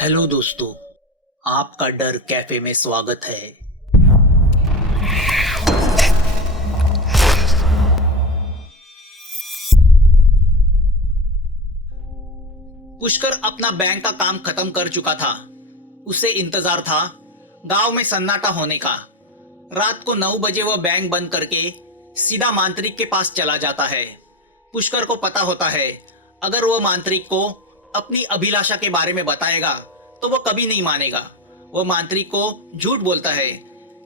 Hello दोस्तों, आपका डर कैफे में स्वागत है। पुष्कर अपना बैंक का काम खत्म कर चुका था। उसे इंतजार था गांव में सन्नाटा होने का। रात को 9 बजे वह बैंक बंद करके सीधा मांत्रिक के पास चला जाता है। पुष्कर को पता होता है अगर वह मांत्रिक को अपनी अभिलाषा के बारे में बताएगा तो वह कभी नहीं मानेगा। वह मांत्रिक को झूठ बोलता है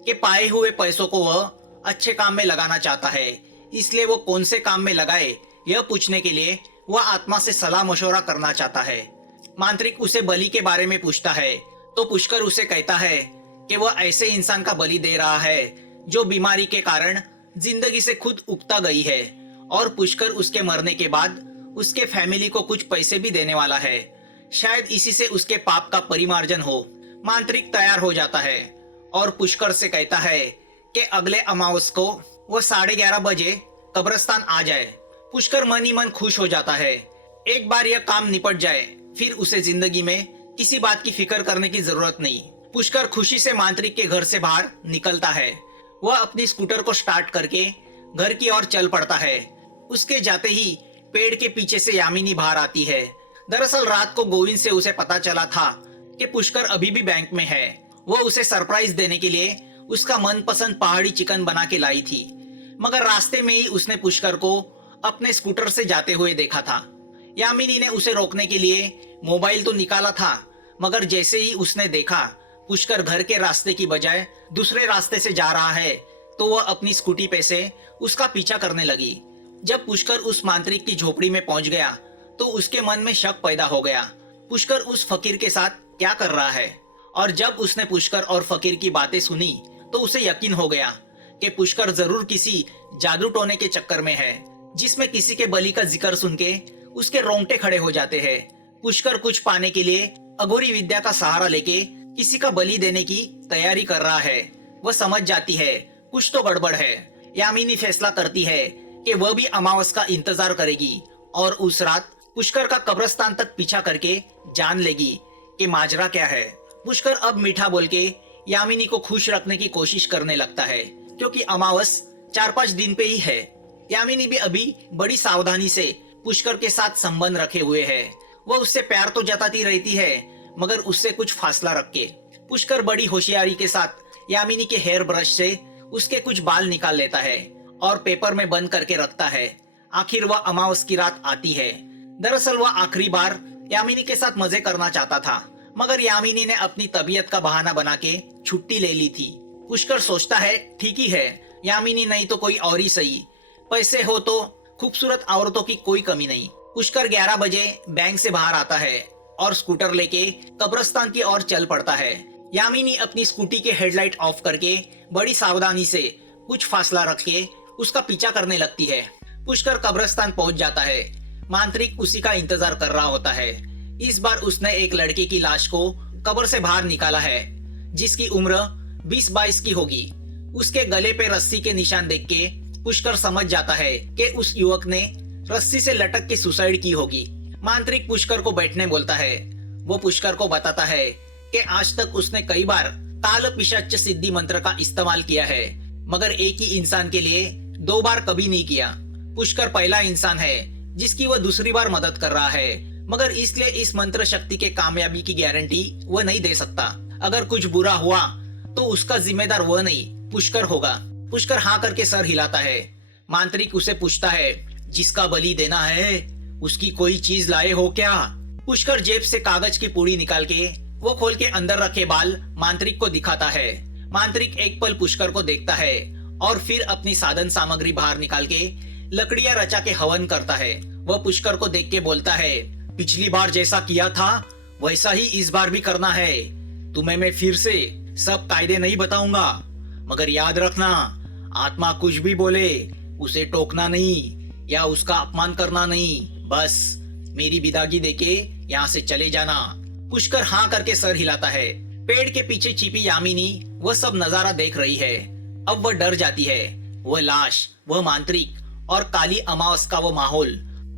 कि पाए हुए पैसों को वह अच्छे काम में लगाना चाहता है, इसलिए वो कौन से काम में लगाए यह पूछने के लिए वह आत्मा से सलाह मशवरा करना चाहता है। मांत्रिक उसे बलि के बारे में पूछता है तो पुष्कर उसे कहता है कि वह ऐसे इंसान का बलि दे रहा है जो बीमारी के कारण जिंदगी से खुद उगता गई है और पुष्कर उसके मरने के बाद उसके फैमिली को कुछ पैसे भी देने वाला है। शायद इसी से उसके पाप का परिमार्जन हो। मांत्रिक तैयार हो जाता है और पुष्कर से कहता है कि अगले अमावस को वह 11:30 बजे कब्रिस्तान आ जाए। पुष्कर मन ही मन खुश हो जाता है। एक बार यह काम निपट जाए फिर उसे जिंदगी में किसी बात की फिक्र करने की जरूरत नहीं। पुष्कर खुशी से मांत्रिक के घर से बाहर निकलता है। वह अपनी स्कूटर को स्टार्ट करके घर की ओर चल पड़ता है। उसके जाते ही पेड़ के पीछे से यामिनी बाहर आती है। दरअसल रात को गोविंद से उसे पता चला था कि पुष्कर अभी भी बैंक में है। वह उसे सरप्राइज देने के लिए उसका मनपसंद पहाड़ी चिकन बना के लाई थी, मगर रास्ते में ही उसने पुष्कर को अपने स्कूटर से जाते हुए देखा था। यामिनी ने उसे रोकने के लिए मोबाइल तो निकाला था, मगर जैसे ही उसने देखा पुष्कर घर के रास्ते की बजाय दूसरे रास्ते से जा रहा है तो वह अपनी स्कूटी पे से उसका पीछा करने लगी। जब पुष्कर उस मांत्रिक की झोपड़ी में पहुंच गया तो उसके मन में शक पैदा हो गया। पुष्कर उस फकीर के साथ क्या कर रहा है? और जब उसने पुष्कर और फकीर की बातें सुनी तो उसे यकीन हो गया कि पुष्कर जरूर किसी जादू टोने के चक्कर में है, जिसमें किसी के बलि का जिक्र सुन के उसके रोंगटे खड़े हो जाते हैं। पुष्कर कुछ पाने के लिए अघोरी विद्या का सहारा लेके किसी का बलि देने की तैयारी कर रहा है। वह समझ जाती है कुछ तो गड़बड़ है। यामिनी फैसला करती है कि वह भी अमावस का इंतजार करेगी और उस रात पुष्कर का कब्रिस्तान तक पीछा करके जान लेगी कि माजरा क्या है। पुष्कर अब मीठा बोल के यामिनी को खुश रखने की कोशिश करने लगता है, क्योंकि अमावस 4-5 दिन पे ही है। यामिनी भी अभी बड़ी सावधानी से पुष्कर के साथ संबंध रखे हुए है। वह उससे प्यार तो जताती रहती है, मगर उससे कुछ फासला रख के। पुष्कर बड़ी होशियारी के साथ यामिनी के हेयर ब्रश से उसके कुछ बाल निकाल लेता है और पेपर में बंद करके रखता है। आखिर वह अमावस की रात आती है। दरअसल वह आखिरी बार यामिनी के साथ मजे करना चाहता था, मगर यामिनी ने अपनी तबीयत का बहाना बना के छुट्टी ले ली थी। पुष्कर सोचता है ठीक ही है, यामिनी नहीं तो कोई और ही सही। पैसे हो तो खूबसूरत औरतों की कोई कमी नहीं। पुष्कर 11 बजे बैंक से बाहर आता है और स्कूटर लेके कब्रिस्तान की ओर चल पड़ता है। यामिनी अपनी स्कूटी के हेडलाइट ऑफ करके बड़ी सावधानी से कुछ फासला रख के उसका पीछा करने लगती है। पुष्कर कब्रिस्तान पहुंच जाता है। मांत्रिक उसी का इंतजार कर रहा होता है। इस बार उसने एक लड़के की लाश को कब्र से बाहर निकाला है, जिसकी उम्र 20-22 की होगी। उसके गले पे रस्सी के निशान देख के पुष्कर समझ जाता है कि उस युवक ने रस्सी से लटक के सुसाइड की होगी। मांत्रिक पुष्कर को बैठने बोलता है। वो पुष्कर को बताता है कि आज तक उसने कई बार काल पिशाच सिद्धि मंत्र का इस्तेमाल किया है, मगर एक ही इंसान के लिए 2 बार कभी नहीं किया। पुष्कर पहला इंसान है जिसकी वह दूसरी बार मदद कर रहा है, मगर इसलिए इस मंत्र शक्ति के कामयाबी की गारंटी वह नहीं दे सकता। अगर कुछ बुरा हुआ तो उसका जिम्मेदार वह नहीं, पुष्कर होगा। पुष्कर हाँ करके सर हिलाता है। मांत्रिक उसे पूछता है, जिसका बलि देना है उसकी कोई चीज लाए हो क्या? पुष्कर जेब से कागज की पूड़ी निकाल के वो खोल के अंदर रखे बाल मांत्रिक को दिखाता है। मांत्रिक एक पल पुष्कर को देखता है और फिर अपनी साधन सामग्री बाहर निकाल के लकड़ियां रचा के हवन करता है। वह पुष्कर को देख के बोलता है, पिछली बार जैसा किया था वैसा ही इस बार भी करना है। तुम्हें मैं फिर से सब कायदे नहीं बताऊंगा, मगर याद रखना, आत्मा कुछ भी बोले उसे टोकना नहीं या उसका अपमान करना नहीं। बस मेरी विदागी देके यहाँ से चले जाना। पुष्कर हाँ करके सर हिलाता है। पेड़ के पीछे छिपी यामिनी वह सब नजारा देख रही है। अब वह डर जाती है। वह लाश, वह मांत्रिक और काली अमावस का वो माहौल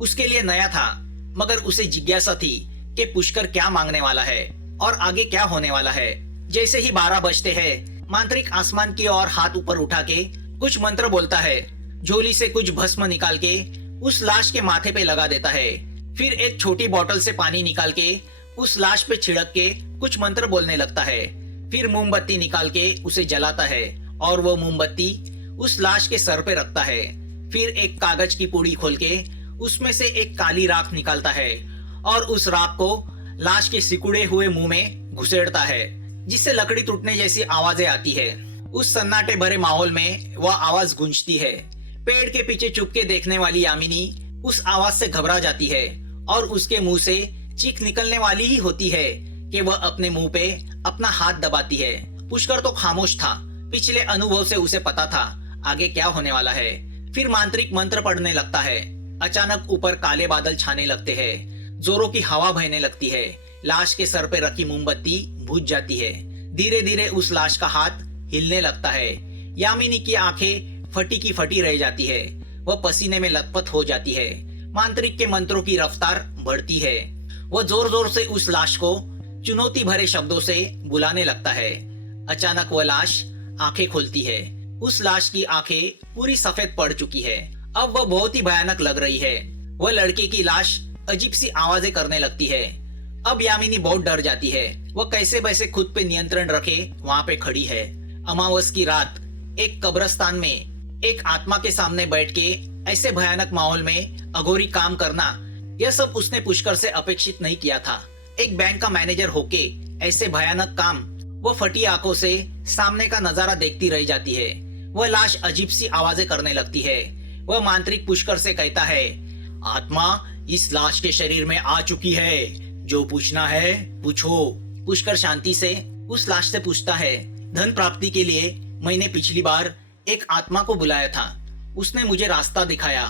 उसके लिए नया था, मगर उसे जिज्ञासा थी कि पुष्कर क्या मांगने वाला है। और आगे क्या होने वाला है। जैसे ही 12 बजते हैं, मांत्रिक आसमान की ओर हाथ ऊपर उठा के कुछ मंत्र बोलता है। झोली से कुछ भस्म निकाल के उस लाश के माथे पे लगा देता है। फिर एक छोटी बोतल से पानी निकाल के उस लाश पे छिड़क के कुछ मंत्र बोलने लगता है। फिर मोमबत्ती निकाल के उसे जलाता है और वो मोमबत्ती उस लाश के सर पे रखता है। फिर एक कागज की पुड़ी खोल के उसमें से एक काली राख निकालता है और उस राख को लाश के सिकुड़े हुए मुंह में घुसेड़ता है, जिससे लकड़ी टूटने जैसी आवाजें आती है। उस सन्नाटे भरे माहौल में वह आवाज गूंजती है। पेड़ के पीछे चुप के देखने वाली यामिनी उस आवाज से घबरा जाती है और उसके मुंह से चीख निकलने वाली ही होती है कि वह अपने मुंह पे अपना हाथ दबाती है। पुष्कर तो खामोश था। पिछले अनुभव से उसे पता था आगे क्या होने वाला है। फिर मांत्रिक मंत्र पढ़ने लगता है। अचानक ऊपर काले बादल छाने लगते हैं। जोरों की हवा बहने लगती है। लाश के सर पे रखी मोमबत्ती बुझ जाती है। धीरे धीरे उस लाश का हाथ हिलने लगता है। यामिनी की आंखें फटी की फटी रह जाती है। वह पसीने में लथपथ हो जाती है। मांत्रिक के मंत्रों की रफ्तार बढ़ती है। वह जोर जोर से उस लाश को चुनौती भरे शब्दों से बुलाने लगता है। अचानक वह लाश आंखें खोलती है। उस लाश की आंखें पूरी सफेद पड़ चुकी है। अब वह बहुत ही भयानक लग रही है। वह लड़के की लाश अजीब सी आवाजें करने लगती है। अब यामिनी बहुत डर जाती है। वह कैसे वैसे खुद पे नियंत्रण रखे वहां पे खड़ी है। अमावस की रात एक कब्रिस्तान में एक आत्मा के सामने बैठ के ऐसे भयानक माहौल में अघोरी काम करना, यह सब उसने पुष्कर से अपेक्षित नहीं किया था। एक बैंक का मैनेजर होके ऐसे भयानक काम, वह फटी आंखों से सामने का नजारा देखती रह जाती है। वह लाश अजीब सी आवाजें करने लगती है। वह मांत्रिक पुष्कर से कहता है, आत्मा इस लाश के शरीर में आ चुकी है, जो पूछना है पूछो। पुष्कर शांति से उस लाश से पूछता है, धन प्राप्ति के लिए मैंने पिछली बार एक आत्मा को बुलाया था। उसने मुझे रास्ता दिखाया।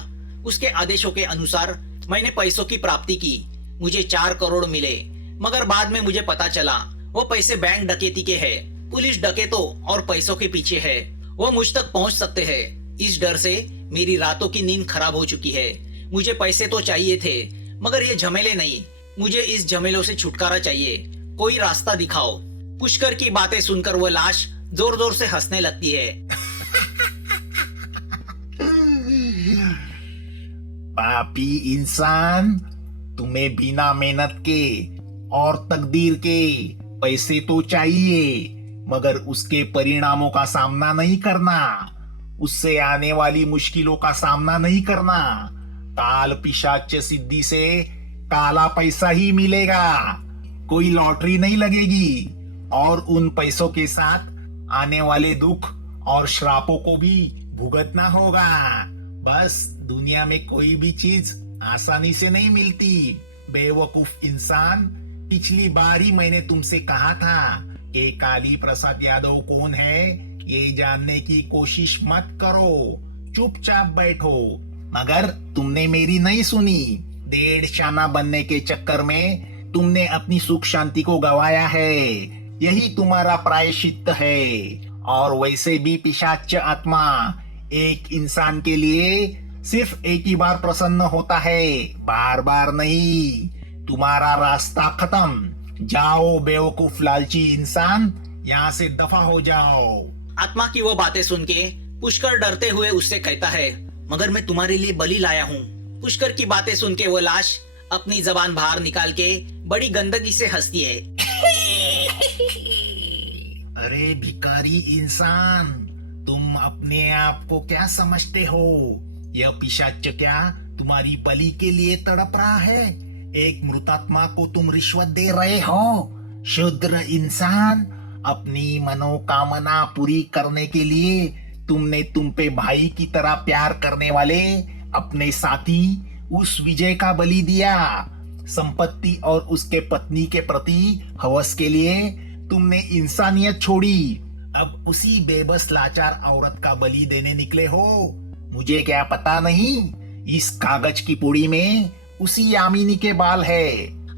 उसके आदेशों के अनुसार मैंने पैसों की प्राप्ति की। मुझे 4 करोड़ मिले, मगर बाद में मुझे पता चला वो पैसे बैंक डकैती के हैं। पुलिस डकैतों और पैसों के पीछे है। वो मुझ तक पहुंच सकते हैं। इस डर से मेरी रातों की नींद खराब हो चुकी है। मुझे पैसे तो चाहिए थे, मगर ये झमेले नहीं। मुझे इस झमेलों से छुटकारा चाहिए। कोई रास्ता दिखाओ। पुष्कर की बातें सुनकर वह लाश जोर जोर से हंसने लगती है। पापी इंसान, तुम्हें बिना मेहनत के और तकदीर के पैसे तो चाहिए, मगर उसके परिणामों का सामना नहीं करना, उससे आने वाली मुश्किलों का सामना नहीं करना। काल पिशाच सिद्धि से काला पैसा ही मिलेगा, कोई लॉटरी नहीं लगेगी, और उन पैसों के साथ आने वाले दुख और श्रापों को भी भुगतना होगा। बस दुनिया में कोई भी चीज आसानी से नहीं मिलती। बेवकूफ इंसान, पिछली बार ही मैंने तुमसे कहा था कि काली प्रसाद यादव कौन है, ये जानने की कोशिश मत करो, चुपचाप बैठो। मगर तुमने मेरी नहीं सुनी। 1.5 शाना बनने के चक्कर में तुमने अपनी सुख शांति को गवाया है। यही तुम्हारा प्रायश्चित्त है। और वैसे भी पिशाच आत्मा एक इंसान के लिए सिर्फ एक ही बार प्रसन्न होता है, बार बार नहीं। तुम्हारा रास्ता खत्म। जाओ बेवकूफ लालची इंसान, यहाँ से दफा हो जाओ। आत्मा की वो बातें सुन के पुष्कर डरते हुए उससे कहता है, मगर मैं तुम्हारे लिए बलि लाया हूँ। पुष्कर की बातें सुन के वो लाश अपनी जबान बाहर निकाल के बड़ी गंदगी से हंसती है। अरे भिखारी इंसान, तुम अपने आप को क्या समझते हो? यह पिशाच क्या तुम्हारी बलि के लिए तड़प रहा है? एक मृतात्मा को तुम रिश्वत दे रहे हो? शूद्र इंसान, अपनी मनोकामना पूरी करने के लिए तुमने तुम पे भाई की तरह प्यार करने वाले अपने साथी उस विजय का बलि दिया। संपत्ति और उसके पत्नी के प्रति हवस के लिए तुमने इंसानियत छोड़ी। अब उसी बेबस लाचार औरत का बलि देने निकले हो। मुझे क्या पता नहीं, इस कागज की पुड़ी में उसी यामिनी के बाल है।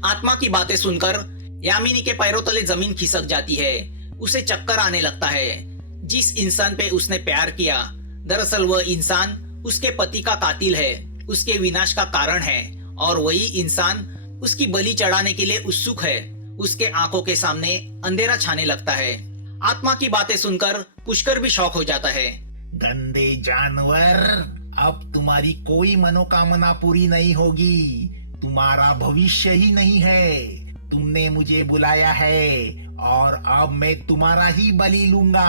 आत्मा की बातें सुनकर यामिनी के पैरों तले जमीन खिसक जाती है। उसे चक्कर आने लगता है। जिस इंसान पे उसने प्यार किया, दरअसल वह इंसान उसके पति का कातिल है, उसके विनाश का कारण है, और वही इंसान उसकी बलि चढ़ाने के लिए उत्सुक है। उसके आंखों के सामने अंधेरा छाने लगता है। आत्मा की बातें सुनकर पुष्कर भी शॉक हो जाता है। गंदे जानवर, अब तुम्हारी कोई मनोकामना पूरी नहीं होगी। तुम्हारा भविष्य ही नहीं है। तुमने मुझे बुलाया है और अब मैं तुम्हारा ही बलि लूंगा।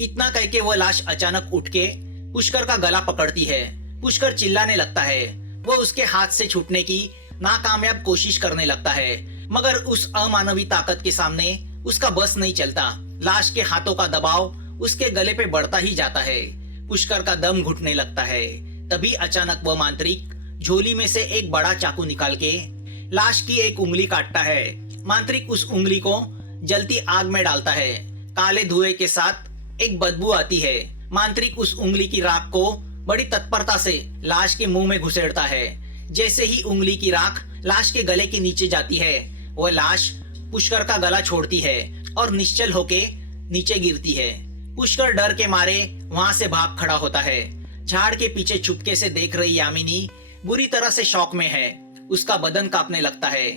इतना कह के वह लाश अचानक उठ के पुष्कर का गला पकड़ती है। पुष्कर चिल्लाने लगता है। वह उसके हाथ से छूटने की नाकामयाब कोशिश करने लगता है, मगर उस अमानवीय ताकत के सामने उसका बस नहीं चलता। लाश के हाथों का दबाव उसके गले पे बढ़ता ही जाता है। पुष्कर का दम घुटने लगता है। तभी अचानक वह मांत्रिक झोली में से एक बड़ा चाकू निकाल के लाश की एक उंगली काटता है। मांत्रिक उस उंगली को जलती आग में डालता है। काले धुएं के साथ एक बदबू आती है। मांत्रिक उस उंगली की राख को बड़ी तत्परता से लाश के मुंह में घुसेड़ता है। जैसे ही उंगली की राख लाश के गले के नीचे जाती है, वह लाश पुष्कर का गला छोड़ती है और निश्चल होके नीचे गिरती है। पुष्कर डर के मारे वहां से भाग खड़ा होता है। झाड़ के पीछे चुपके से देख रही यामिनी बुरी तरह से शॉक में है। उसका बदन कांपने लगता है।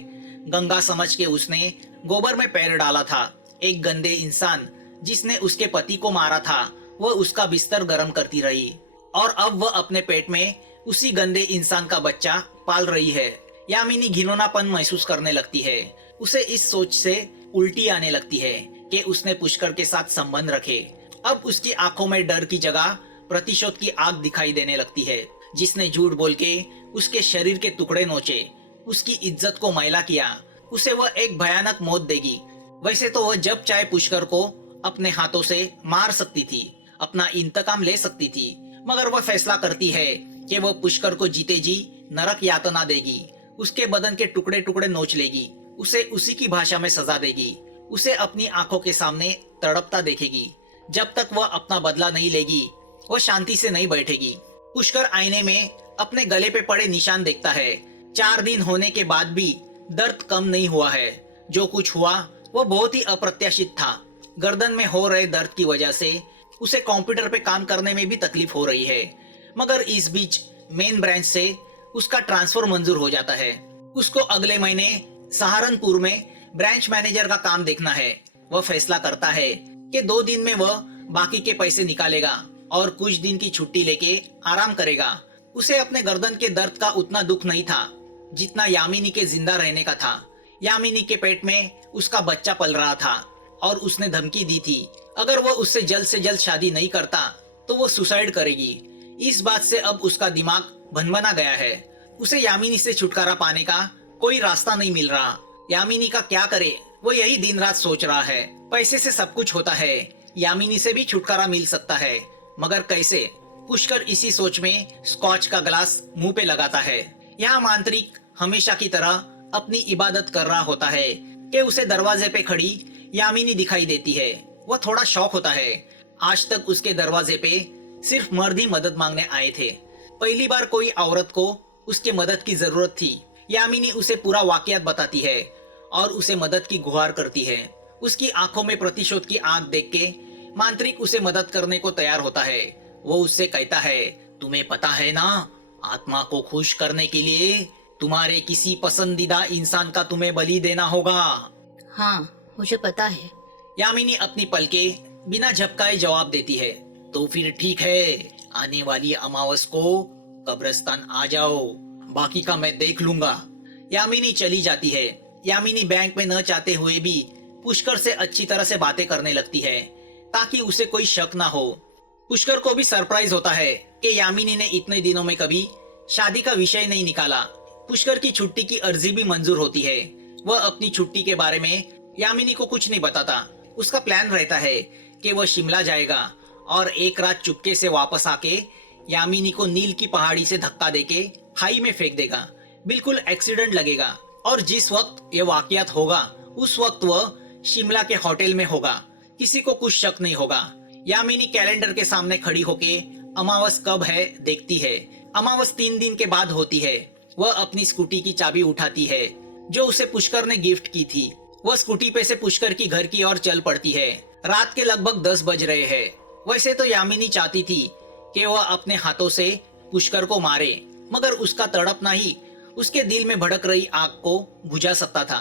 गंगा समझ के उसने गोबर में पैर डाला था। एक गंदे इंसान जिसने उसके पति को मारा था, वह उसका बिस्तर गर्म करती रही और अब वह अपने पेट में उसी गंदे इंसान का बच्चा पाल रही है। यामिनी घिनौनापन महसूस करने लगती है। उसे इस सोच से उल्टी आने लगती है कि उसने पुष्कर के साथ संबंध रखे। अब उसकी आंखों में डर की जगह प्रतिशोध की आग दिखाई देने लगती है। जिसने झूठ बोल के उसके शरीर के टुकड़े नोचे, उसकी इज्जत को मैला किया, उसे वह एक भयानक मौत देगी। वैसे तो वह जब चाहे पुष्कर को अपने हाथों से मार सकती थी, अपना इंतकाम ले सकती थी, मगर वह फैसला करती है कि वह पुष्कर को जीते जी नरक यातना देगी। उसके बदन के टुकड़े टुकड़े नोच लेगी, उसे उसी की भाषा में सजा देगी, उसे अपनी आंखों के सामने तड़पता देखेगी। जब तक वह अपना बदला नहीं लेगी, वह शांति से नहीं बैठेगी। पुष्कर आईने में अपने गले पे पड़े निशान देखता है। 4 दिन होने के बाद भी दर्द कम नहीं हुआ है। जो कुछ हुआ वह बहुत ही अप्रत्याशित था। गर्दन में हो रहे दर्द की वजह से उसे कंप्यूटर पे काम करने में भी तकलीफ हो रही है, मगर इस बीच मेन ब्रांच से उसका ट्रांसफर मंजूर हो जाता है। उसको अगले महीने सहारनपुर में ब्रांच मैनेजर का काम देखना है। वह फैसला करता है कि 2 दिन में वह बाकी के पैसे निकालेगा और कुछ दिन की छुट्टी लेके आराम करेगा। उसे अपने गर्दन के दर्द का उतना दुख नहीं था जितना यामिनी के जिंदा रहने का था। यामिनी के पेट में उसका बच्चा पल रहा था और उसने धमकी दी थी, अगर वह उससे जल्द से जल्द शादी नहीं करता तो वो सुसाइड करेगी। इस बात से अब उसका दिमाग भनभना गया है। उसे यामिनी से छुटकारा पाने का कोई रास्ता नहीं मिल रहा। यामिनी का क्या करे, वो यही दिन रात सोच रहा है। पैसे से सब कुछ होता है, यामिनी से भी छुटकारा मिल सकता है, मगर कैसे? पुष्कर इसी सोच में स्कॉच का ग्लास मुंह पे लगाता है। यहाँ मांत्रिक हमेशा की तरह अपनी इबादत कर रहा होता है कि उसे दरवाजे पे खड़ी यामिनी दिखाई देती है। वह थोड़ा शॉक होता है। आज तक उसके दरवाजे पे सिर्फ मर्द ही मदद मांगने आए थे। पहली बार कोई औरत को उसके मदद की जरूरत थी। यामिनी उसे पूरा वाकयात बताती है और उसे मदद की गुहार करती है। उसकी आंखों में प्रतिशोध की आग देख के मांत्रिक उसे मदद करने को तैयार होता है। वो उससे कहता है, तुम्हें पता है ना, आत्मा को खुश करने के लिए तुम्हारे किसी पसंदीदा इंसान का तुम्हें बलि देना होगा। हाँ, मुझे पता है। यामिनी अपनी पलकें बिना झपकाए जवाब देती है। तो फिर ठीक है, आने वाली अमावस को कब्रिस्तान आ जाओ, बाकी का मैं देख लूंगा। यामिनी चली जाती है। यामिनी बैंक में न चाहते हुए भी पुष्कर से अच्छी तरह से बातें करने लगती है ताकि उसे कोई शक ना हो। पुष्कर को भी सरप्राइज होता है कि यामिनी ने इतने दिनों में कभी शादी का विषय नहीं निकाला। पुष्कर की छुट्टी की अर्जी भी मंजूर होती है। वह अपनी छुट्टी के बारे में यामिनी को कुछ नहीं बताता। उसका प्लान रहता है कि वह शिमला जाएगा और एक रात चुपके से वापस आके यामिनी को नील की पहाड़ी से धक्का देके खाई में फेंक देगा। बिल्कुल एक्सीडेंट लगेगा और जिस वक्त यह वाकयात होगा उस वक्त वह शिमला के होटल में होगा। किसी को कुछ शक नहीं होगा। यामिनी कैलेंडर के सामने खड़ी होके अमावस कब है देखती है। अमावस 3 दिन के बाद होती है। वह अपनी स्कूटी की चाबी उठाती है जो उसे पुष्कर ने गिफ्ट की थी। वह स्कूटी पे से पुष्कर की घर की ओर चल पड़ती है। रात के लगभग 10 बज रहे हैं। वैसे तो यामिनी चाहती थी कि वह अपने हाथों से पुष्कर को मारे, मगर उसका तड़पना ही उसके दिल में भड़क रही आग को बुझा सकता था।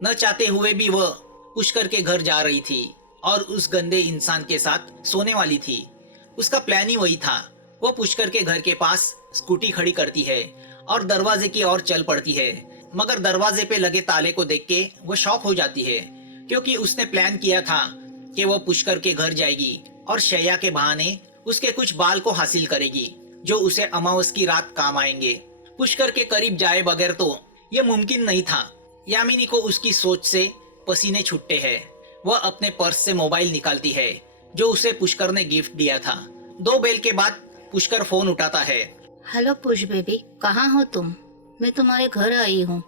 न चाहते हुए भी वह पुष्कर के घर जा रही थी और उस गंदे इंसान के साथ सोने वाली थी। उसका प्लान ही वही था। वो पुष्कर के घर के पास स्कूटी खड़ी करती है और दरवाजे की ओर चल पड़ती है, मगर दरवाजे पे लगे ताले को देख के वो शॉक हो जाती है, क्योंकि उसने प्लान किया था कि वो पुष्कर के घर जाएगी और शैया के बहाने उसके कुछ बाल को हासिल करेगी जो उसे अमावस की रात काम आएंगे। पुष्कर के करीब जाए बगैर तो यह मुमकिन नहीं था। यामिनी को उसकी सोच से पसीने छूटते हैं। वह अपने पर्स से मोबाइल निकालती है जो उसे पुष्कर ने गिफ्ट दिया था। 2 बेल के बाद पुष्कर फोन उठाता है। हेलो पुष बेबी, कहाँ हो तुम? मैं तुम्हारे घर आई हूँ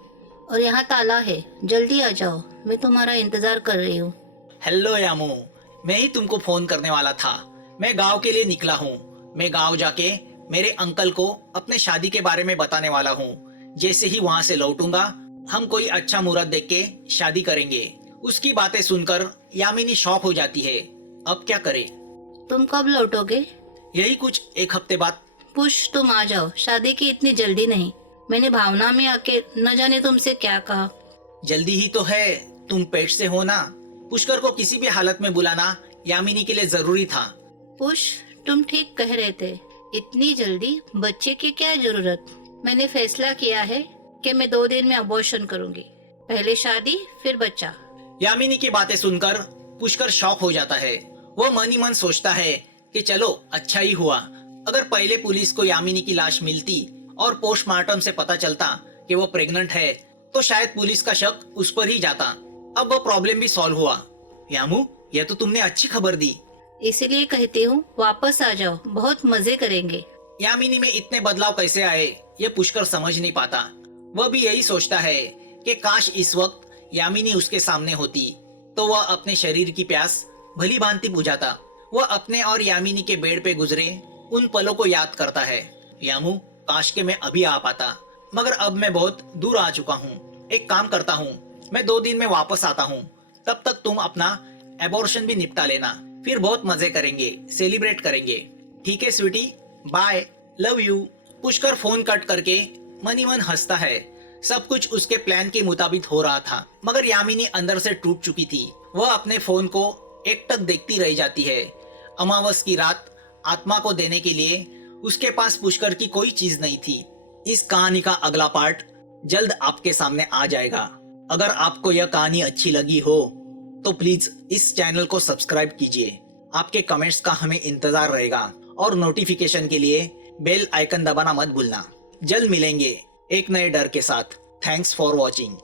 और यहाँ ताला है, जल्दी आ जाओ, मैं तुम्हारा इंतजार कर रही हूँ। हेलो यामू, मैं ही तुमको फोन करने वाला था। मैं गांव के लिए निकला हूँ। मैं गांव जाके मेरे अंकल को अपने शादी के बारे में बताने वाला हूँ। जैसे ही वहाँ से लौटूंगा हम कोई अच्छा मुहूर्त देख के शादी करेंगे। उसकी बातें सुनकर यामिनी शॉक हो जाती है। अब क्या करे? तुम कब लौटोगे? यही कुछ 1 हफ्ते बाद। पुष तुम आ जाओ, शादी की इतनी जल्दी नहीं। मैंने भावना में आके न जाने तुमसे क्या कहा। जल्दी ही तो है, तुम पेट से हो ना। पुष्कर को किसी भी हालत में बुलाना यामिनी के लिए जरूरी था। पुष तुम ठीक कह रहे थे, इतनी जल्दी बच्चे की क्या जरूरत। मैंने फैसला किया है कि मैं 2 दिन में अबॉर्शन करूंगी। पहले शादी फिर बच्चा। यामिनी की बातें सुनकर पुष्कर शॉक हो जाता है। वो मन ही मन सोचता है कि चलो अच्छा ही हुआ। अगर पहले पुलिस को यामिनी की लाश मिलती और पोस्टमार्टम से पता चलता कि वो प्रेग्नेंट है तो शायद पुलिस का शक उस पर ही जाता। अब वो प्रॉब्लम भी सॉल्व हुआ। यामू, यह तो तुमने अच्छी खबर दी। इसीलिए कहती हूँ वापस आ जाओ, बहुत मजे करेंगे। यामिनी में इतने बदलाव कैसे आए ये पुष्कर समझ नहीं पाता। वह भी यही सोचता है कि काश इस वक्त यामिनी उसके सामने होती तो वह अपने शरीर की प्यास भली भांति बुझाता। वह अपने और यामिनी के बेड पे गुजरे उन पलों को याद करता है। यामू, काश के मैं अभी आ पाता, मगर अब मैं बहुत दूर आ चुका हूँ। एक काम करता हूँ, मैं 2 दिन में वापस आता हूँ। तब तक तुम अपना एबॉर्शन भी निपटा लेना, फिर बहुत मजे करेंगे, सेलिब्रेट करेंगे। ठीक है sweetie, bye, love you. Pushkar phone cut करके मन ही मन हंसता है। सब कुछ उसके प्लान के मुताबिक हो रहा था, मगर यामिनी अंदर से टूट चुकी थी। वह अपने फोन को एकटक देखती रह जाती है। अमावस की रात आत्मा को देने के लिए उसके पास पुष्कर की कोई चीज नहीं थी। इस कहानी का अगला पार्ट जल्द आपके सामने आ जाएगा। अगर आपको यह कहानी अच्छी लगी हो तो प्लीज इस चैनल को सब्सक्राइब कीजिए। आपके कमेंट्स का हमें इंतजार रहेगा और नोटिफिकेशन के लिए बेल आइकन दबाना मत भूलना। जल्द मिलेंगे एक नए डर के साथ। Thanks for watching.